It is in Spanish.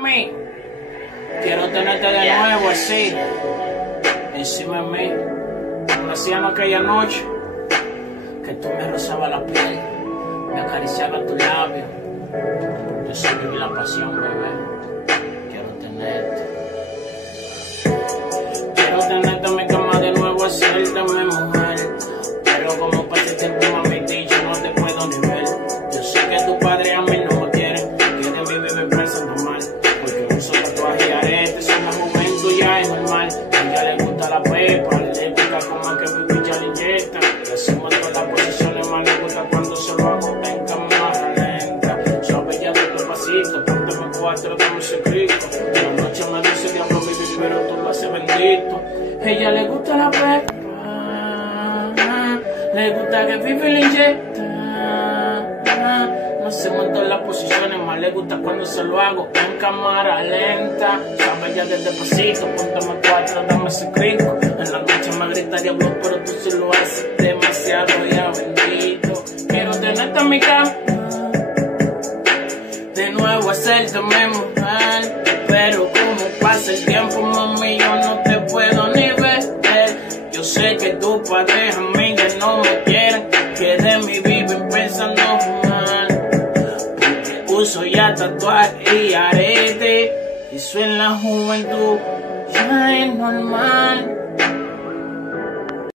Mami, quiero tenerte de nuevo así, encima de mí, como hacían aquella noche, que tú me rozabas la piel, me acariciabas tus labios. Yo sé vivir la pasión, bebé. Quiero tenerte en mi cama de nuevo, hacerte mi mujer. Pero como pase tiempo, mami, yo no te puedo ni ver. Yo sé que tus padres a mí no me quieren vivir pensando mal, porque uso tatuaje y aretes, en la juventud ya es normal. A ella le gusta la pepa, eléctrica como que pipi ya le inyecta. Le hacemos todas las posiciones, más le gusta cuando se lo hago en cámara lenta. Suave ya de tu pasito, póntame cuatro, dame ese crico. La noche me dice diablo mi vida, pero tú lo haces bendito. Ella le gusta la pepa, le gusta que pipi le inyecta. Hacemos todas las posiciones, más le gusta cuando se lo hago en cámara lenta. Sabe ya desde pasito, póntame cuatro, dame ese crico. En la noche me grita diablo, pero tú sí lo haces demasiado ya bendito. Quiero tenerte en mi cama, de nuevo hacerte mi mujer. Pero como pasa el tiempo, mami, yo no te puedo ni ver. Yo sé que tus padres a mí ya no me quieren, que de mí viven pensando mal. Uso ya tatuaje y arete, eso en la juventud ya es normal.